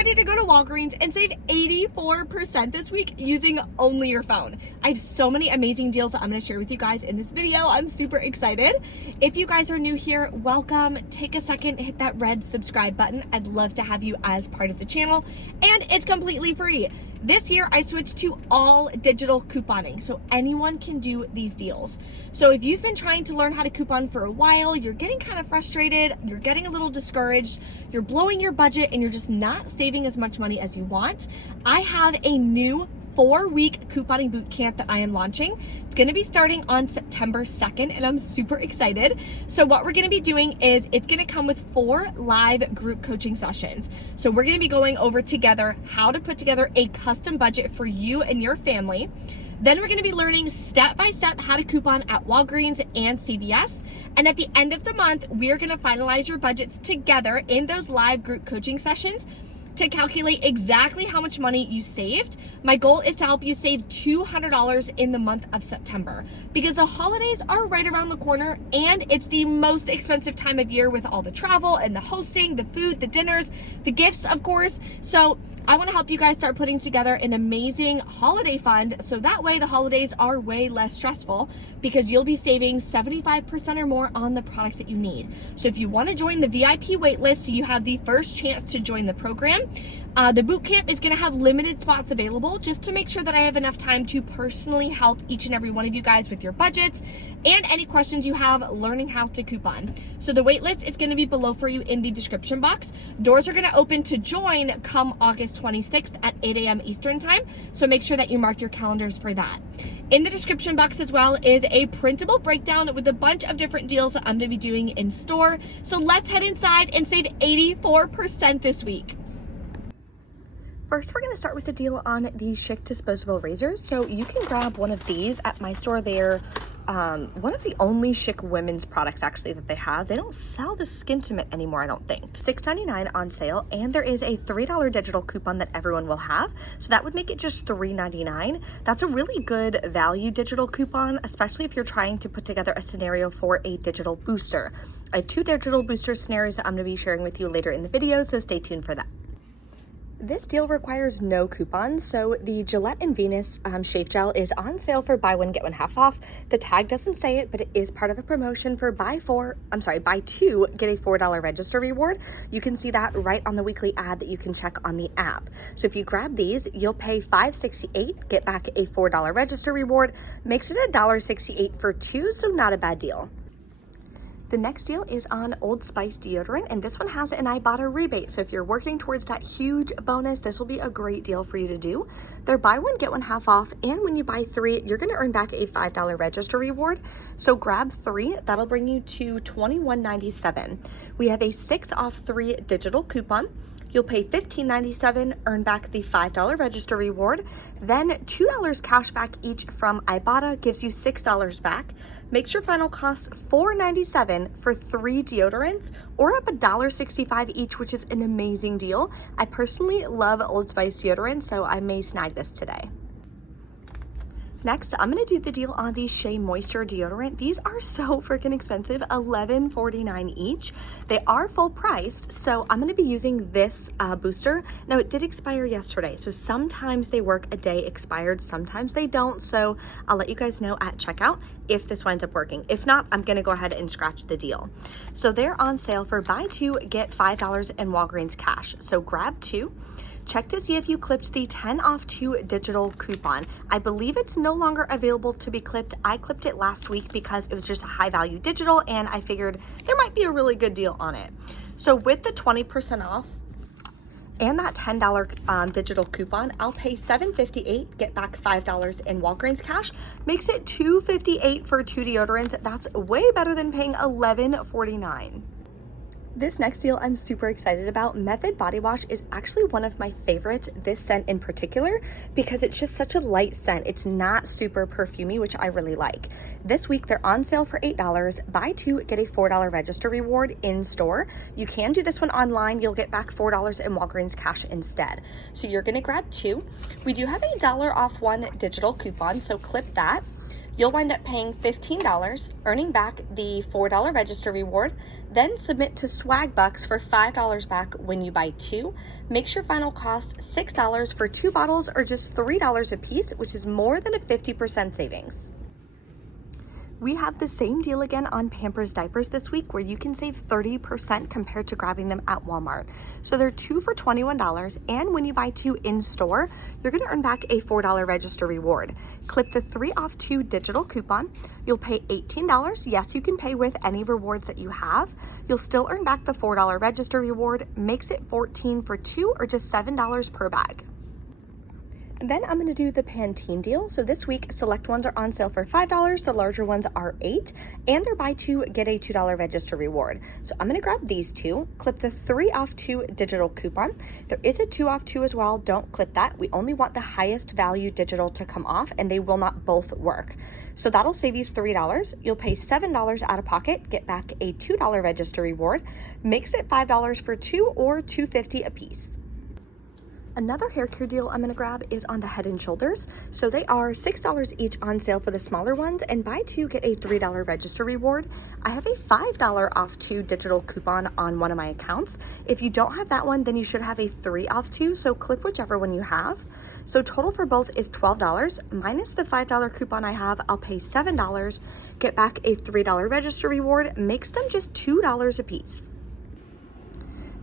ready to go to Walgreens and save 84% this week using only your phone. I have so many amazing deals that I'm going to share with you guys in this video. I'm super excited. If you guys are new here, welcome. Take a second, hit that red subscribe button. I'd love to have you as part of the channel, and it's completely free. This year, I switched to all digital couponing, so anyone can do these deals. So if you've been trying to learn how to coupon for a while, you're getting kind of frustrated, you're getting a little discouraged, you're blowing your budget, and you're just not saving as much money as you want, I have a new 4-week couponing bootcamp that I am launching. It's going to be starting on September 2nd, and I'm super excited. So what we're going to be doing is it's going to come with 4 live group coaching sessions. So we're going to be going over together how to put together a custom budget for you and your family. Then we're going to be learning step-by-step how to coupon at Walgreens and CVS. And at the end of the month, we are going to finalize your budgets together in those live group coaching sessions to calculate exactly how much money you saved. My goal is to help you save $200 in the month of September because the holidays are right around the corner and it's the most expensive time of year with all the travel and the hosting, the food, the dinners, the gifts, of course. So I want to help you guys start putting together an amazing holiday fund so that way the holidays are way less stressful because you'll be saving 75% or more on the products that you need. So if you want to join the VIP waitlist so you have the first chance to join the program, the bootcamp is going to have limited spots available just to make sure that I have enough time to personally help each and every one of you guys with your budgets and any questions you have learning how to coupon. So the waitlist is going to be below for you in the description box. Doors are going to open to join come August 26th at 8 a.m. Eastern time. So make sure that you mark your calendars for that. In the description box as well is a printable breakdown with a bunch of different deals that I'm going to be doing in store. So let's head inside and save 84% this week. First, we're going to start with the deal on the Schick disposable razors. So you can grab one of these at my store. They're one of the only Schick women's products actually that they have. They don't sell the Skintimate anymore, I don't think. $6.99 on sale, and there is a $3 digital coupon that everyone will have. So that would make it just $3.99. That's a really good value digital coupon, especially if you're trying to put together a scenario for a digital booster. I have 2 digital booster scenarios that I'm going to be sharing with you later in the video, so stay tuned for that. This deal requires no coupons, so the Gillette and Venus shave gel is on sale for buy one, get one half off. The tag doesn't say it, but it is part of a promotion for buy 2, get a $4 register reward. You can see that right on the weekly ad that you can check on the app. So if you grab these, you'll pay $5.68, get back a $4 register reward, makes it $1.68 for 2, so not a bad deal. The next deal is on Old Spice deodorant, and this one has an Ibotta rebate. So if you're working towards that huge bonus, this will be a great deal for you to do. They're buy one, get one half off, and when you buy 3, you're gonna earn back a $5 register reward. So grab 3, that'll bring you to $21.97. We have a 6 off 3 digital coupon. You'll pay $15.97, earn back the $5 register reward, then $2 cash back each from Ibotta gives you $6 back. Makes your final cost $4.97 for 3 deodorants, or up $1.65 each, which is an amazing deal. I personally love Old Spice deodorant, so I may snag this today. Next, I'm going to do the deal on the Shea Moisture deodorant. These are so freaking expensive, $11.49 each. They are full priced, so I'm going to be using this booster. Now, it did expire yesterday, so sometimes they work a day expired, sometimes they don't, so I'll let you guys know at checkout if this winds up working. If not, I'm going to go ahead and scratch the deal. So they're on sale for buy 2, get $5 in Walgreens cash. So grab 2. Check to see if you clipped the 10 off 2 digital coupon. I believe it's no longer available to be clipped. I clipped it last week because it was just a high value digital and I figured there might be a really good deal on it. So with the 20% off and that $10 digital coupon, I'll pay $7.58, get back $5 in Walgreens cash. Makes it $2.58 for 2 deodorants. That's way better than paying $11.49. This next deal I'm super excited about. Method Body Wash is actually one of my favorites, this scent in particular, because it's just such a light scent. It's not super perfumey, which I really like. This week they're on sale for $8. Buy 2, get a $4 register reward in store. You can do this one online. You'll get back $4 in Walgreens cash instead. So you're gonna grab 2. We do have a $1 off 1 digital coupon, so clip that. You'll wind up paying $15, earning back the $4 register reward, then submit to Swag Bucks for $5 back when you buy 2. Makes your final cost $6 for 2 bottles or just $3 a piece, which is more than a 50% savings. We have the same deal again on Pampers diapers this week where you can save 30% compared to grabbing them at Walmart. So they're 2 for $21, and when you buy 2 in store, you're gonna earn back a $4 register reward. Clip the 3 off 2 digital coupon. You'll pay $18. Yes, you can pay with any rewards that you have. You'll still earn back the $4 register reward, makes it 14 for 2 or just $7 per bag. Then I'm gonna do the Pantene deal. So this week, select ones are on sale for $5, the larger ones are $8, and they're buy 2, get a $2 register reward. So I'm gonna grab these 2, clip the 3 off 2 digital coupon. There is a 2 off 2 as well, don't clip that. We only want the highest value digital to come off, and they will not both work. So that'll save you $3. You'll pay $7 out of pocket, get back a $2 register reward, makes it $5 for 2 or $2.50 a piece. Another hair care deal I'm gonna grab is on the Head & Shoulders. So they are $6 each on sale for the smaller ones, and buy 2, get a $3 register reward. I have a $5 off 2 digital coupon on one of my accounts. If you don't have that one, then you should have a 3 off 2, so clip whichever one you have. So total for both is $12, minus the $5 coupon I have, I'll pay $7, get back a $3 register reward, makes them just $2 a piece.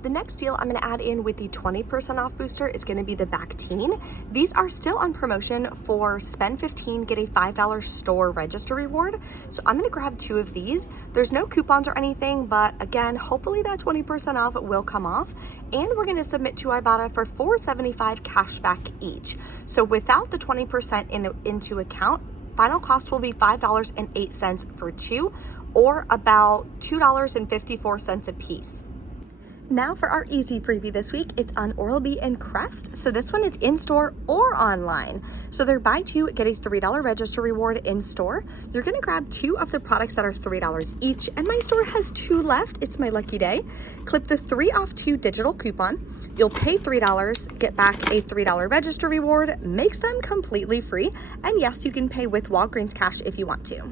The next deal I'm gonna add in with the 20% off booster is gonna be the Bactine. These are still on promotion for spend 15, get a $5 store register reward. So I'm gonna grab 2 of these. There's no coupons or anything, but again, hopefully that 20% off will come off. And we're gonna submit to Ibotta for $4.75 cash back each. So without the 20% into account, final cost will be $5.08 for 2, or about $2.54 a piece. Now for our easy freebie this week, it's on Oral-B and Crest. So this one is in store or online. So they're buy 2, get a $3 register reward in store. You're gonna grab 2 of the products that are $3 each, and my store has 2 left. It's my lucky day. Clip the 3 off 2 digital coupon. You'll pay $3, get back a $3 register reward, makes them completely free. And yes, you can pay with Walgreens cash if you want to.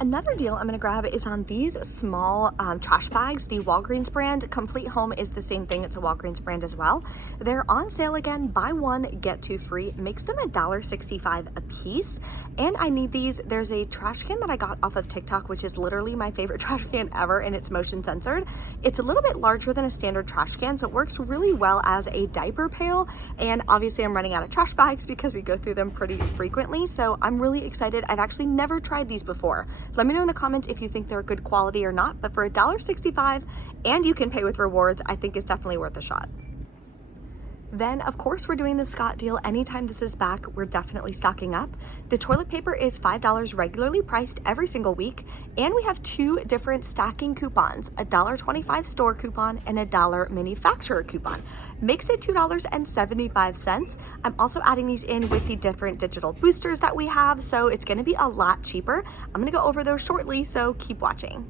Another deal I'm gonna grab is on these small trash bags, the Walgreens brand. Complete Home is the same thing, it's a Walgreens brand as well. They're on sale again, buy 1, get 2 free, makes them $1.65 a piece. And I need these. There's a trash can that I got off of TikTok, which is literally my favorite trash can ever, and it's motion censored. It's a little bit larger than a standard trash can, so it works really well as a diaper pail. And obviously I'm running out of trash bags because we go through them pretty frequently, so I'm really excited. I've actually never tried these before. Let me know in the comments if you think they're good quality or not, but for $1.65 and you can pay with rewards, I think it's definitely worth a shot. Then, of course, we're doing the Scott deal. Anytime this is back, we're definitely stocking up. The toilet paper is $5 regularly priced every single week, and we have 2 different stacking coupons, a $1.25 store coupon and a $1 manufacturer coupon. Makes it $2.75. I'm also adding these in with the different digital boosters that we have, so it's gonna be a lot cheaper. I'm gonna go over those shortly, so keep watching.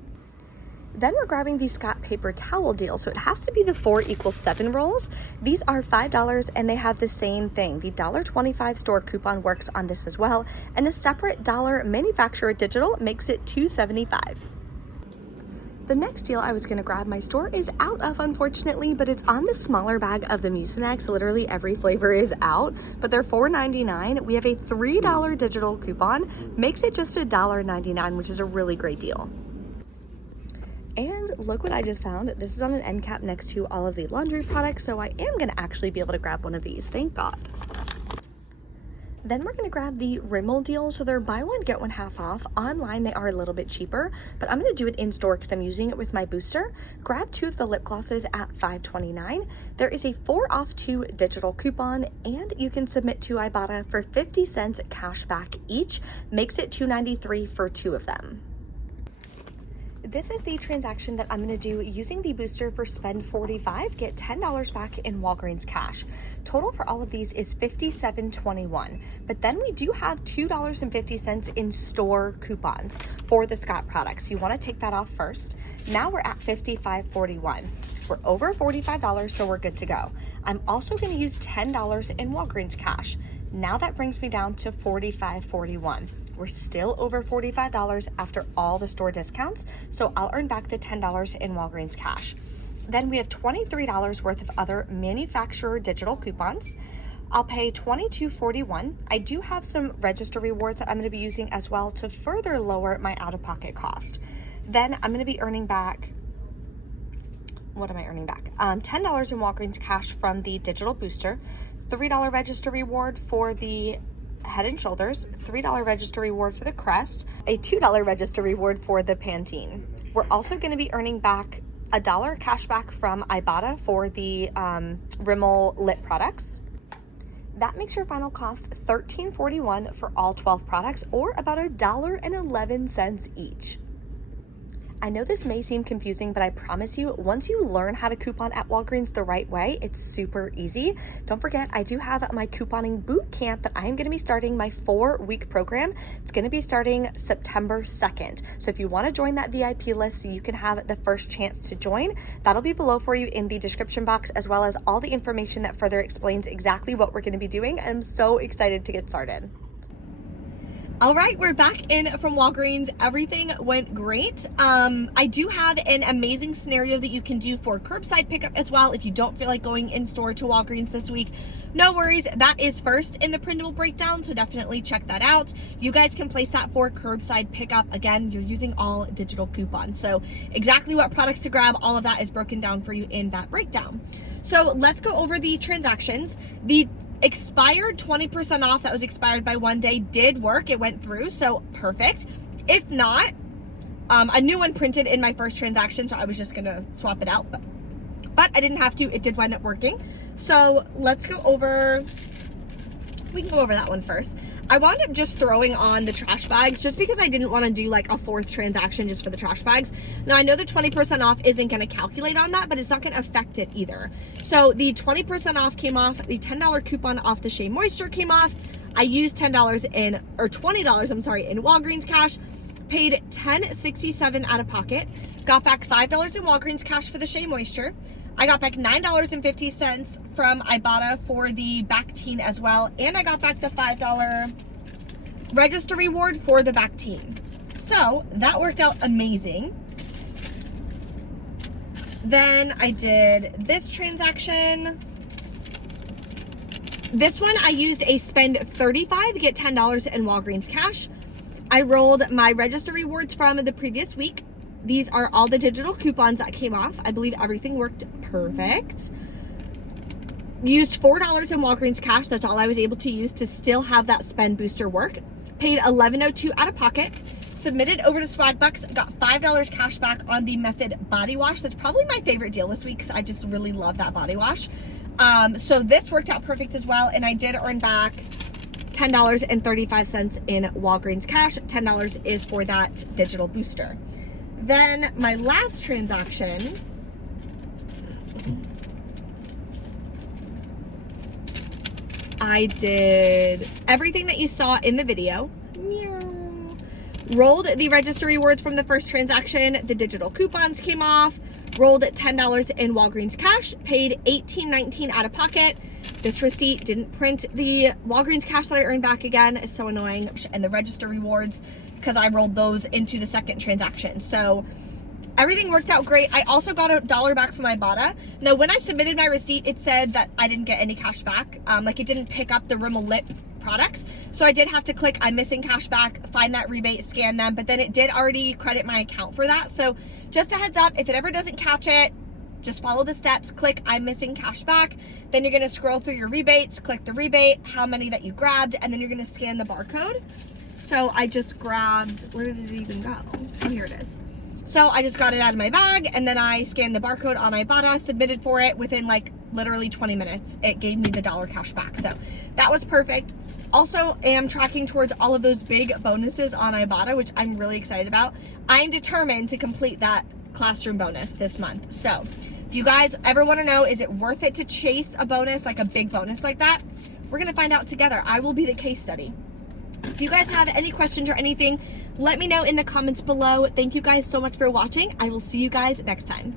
Then we're grabbing the Scott paper towel deal. So it has to be the 4 = 7 rolls. These are $5 and they have the same thing. The $1.25 store coupon works on this as well. And a separate $1 manufacturer digital makes it $2.75. The next deal I was gonna grab, my store is out of, unfortunately, but it's on the smaller bag of the Mucinex. Literally every flavor is out, but they're $4.99. We have a $3 digital coupon, makes it just $1.99, which is a really great deal. And look what I just found. This is on an end cap next to all of the laundry products, so I am gonna actually be able to grab one of these, thank God. Then we're gonna grab the Rimmel deal. So they're buy 1, get 1 half off. Online, they are a little bit cheaper, but I'm gonna do it in store because I'm using it with my booster. Grab 2 of the lip glosses at $5.29. There is a 4 off 2 digital coupon, and you can submit to Ibotta for 50 cents cash back each. Makes it $2.93 for 2 of them. This is the transaction that I'm gonna do using the booster for spend 45, get $10 back in Walgreens cash. Total for all of these is $57.21, but then we do have $2.50 in store coupons for the Scott products. You wanna take that off first. Now we're at $55.41. We're over $45, so we're good to go. I'm also gonna use $10 in Walgreens cash. Now that brings me down to $45.41. We're still over $45 after all the store discounts, so I'll earn back the $10 in Walgreens cash. Then we have $23 worth of other manufacturer digital coupons. I'll pay $22.41. I do have some register rewards that I'm going to be using as well to further lower my out-of-pocket cost. Then I'm going to be earning back, what am I earning back? $10 in Walgreens cash from the digital booster, $3 register reward for the Head and Shoulders, $3 register reward for the Crest, a $2 register reward for the Pantene. We're also going to be earning back $1 cash back from Ibotta for the Rimmel lip products. That makes your final cost $13.41 for all 12 products, or about $1.11 each. I know this may seem confusing, but I promise you, once you learn how to coupon at Walgreens the right way, it's super easy. Don't forget, I do have my couponing boot camp that I am going to be starting, my 4-week program. It's going to be starting September 2nd. So if you want to join that VIP list so you can have the first chance to join, that'll be below for you in the description box, as well as all the information that further explains exactly what we're going to be doing. I'm so excited to get started. All right, we're back in from Walgreens. Everything went great. I do have an amazing scenario that you can do for curbside pickup as well. If you don't feel like going in store to Walgreens this week, no worries. That is first in the printable breakdown, so definitely check that out. You guys can place that for curbside pickup. Again, you're using all digital coupons. So exactly what products to grab, all of that is broken down for you in that breakdown. So let's go over the transactions. The expired 20% off that was expired by one day did work. It went through, so perfect. If not, a new one printed in my first transaction, so I was just gonna swap it out, but I didn't have to. It did wind up working. So let's go over, we can go over that one first. I wound up just throwing on the trash bags just because I didn't want to do like a 4th transaction just for the trash bags. Now I know the 20% off isn't going to calculate on that, but it's not going to affect it either. So the 20% off came off, the $10 coupon off the Shea Moisture came off. I used $10 in, or $20, I'm sorry, in Walgreens cash, paid $10.67 out of pocket, got back $5 in Walgreens cash for the Shea Moisture. I got back $9.50 from Ibotta for the Pantene as well, and I got back the $5 register reward for the Pantene. So that worked out amazing. Then I did this transaction. This one I used a spend $35 to get $10 in Walgreens cash. I rolled my register rewards from the previous week. These are all the digital coupons that came off. I believe everything worked perfect. Used $4 in Walgreens cash. That's all I was able to use to still have that spend booster work. Paid $11.02 out of pocket. Submitted over to Swagbucks. Got $5 cash back on the Method body wash. That's probably my favorite deal this week because I just really love that body wash. So this worked out perfect as well. And I did earn back $10.35 in Walgreens cash. $10 is for that digital booster. Then my last transaction, I did everything that you saw in the video. Rolled the register rewards from the first transaction. The digital coupons came off. Rolled $10 in Walgreens cash. Paid $18.19 out of pocket. This receipt didn't print the Walgreens cash that I earned back again. It's so annoying. And the register rewards, because I rolled those into the second transaction. So everything worked out great. I also got $1 back from Ibotta. Now, when I submitted my receipt, it said that I didn't get any cash back. Like it didn't pick up the Rimmel lip products. So I did have to click I'm missing cash back, find that rebate, scan them, but then it did already credit my account for that. So just a heads up, if it ever doesn't catch it, just follow the steps, click I'm missing cash back. Then you're gonna scroll through your rebates, click the rebate, how many that you grabbed, and then you're gonna scan the barcode. So I just grabbed, where did it even go? Oh, here it is. So I just got it out of my bag, and then I scanned the barcode on Ibotta, submitted for it. Within like literally 20 minutes, it gave me the $1 cash back. So that was perfect. Also am tracking towards all of those big bonuses on Ibotta, which I'm really excited about. I'm determined to complete that classroom bonus this month. So if you guys ever want to know, is it worth it to chase a bonus, like a big bonus like that? We're going to find out together. I will be the case study. If you guys have any questions or anything, let me know in the comments below. Thank you guys so much for watching. I will see you guys next time.